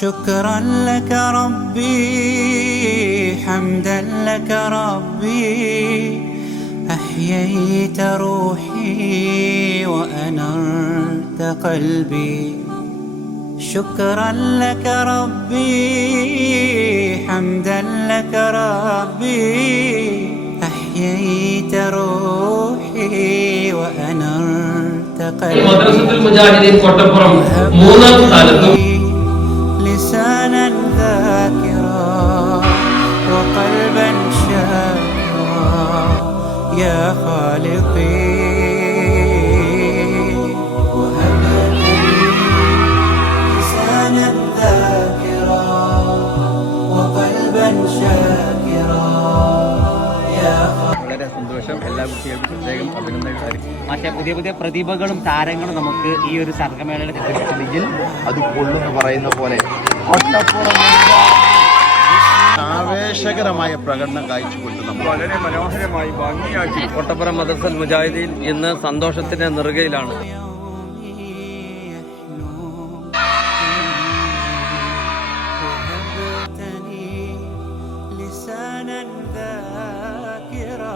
شكرا لك ربي حمدا لك ربي أحييت روحي وأنرت قلبي شكرا لك ربي حمدا لك ربي أحييت روحي وأنرت قلبي മദ്രസത്തുൽ മുജാഹിദീൻ കൊട്ടപ്പുറം മൂന്നാം സ്ഥാനത്തും لسانا ذاكرا وقلبا شاكرا يا خالقي لسانا ذاكرا وقلبا شاكرا يا വളരെ സന്തോഷം. എല്ലാ കുട്ടികൾക്കും പ്രത്യേകം അഭിനന്ദനങ്ങൾ. പക്ഷേ പുതിയ പുതിയ പ്രതിഭകളും താരങ്ങളും നമുക്ക് ഈ ഒരു സർഗമേളയിൽ എത്തിച്ചിട്ടുണ്ടെങ്കിൽ അത് കൊള്ളുന്നു പറയുന്ന പോലെ ആവേശകരമായ പ്രകടനം കാഴ്ചപ്പെട്ടു നമ്മൾ വളരെ മനോഹരമായി ഭംഗിയാക്കി കൊട്ടപ്പുറം മദ്രസത്തുൽ മുജാഹിദീൻ ഇന്ന് സന്തോഷത്തിന്റെ നെറുകയിലാണ്.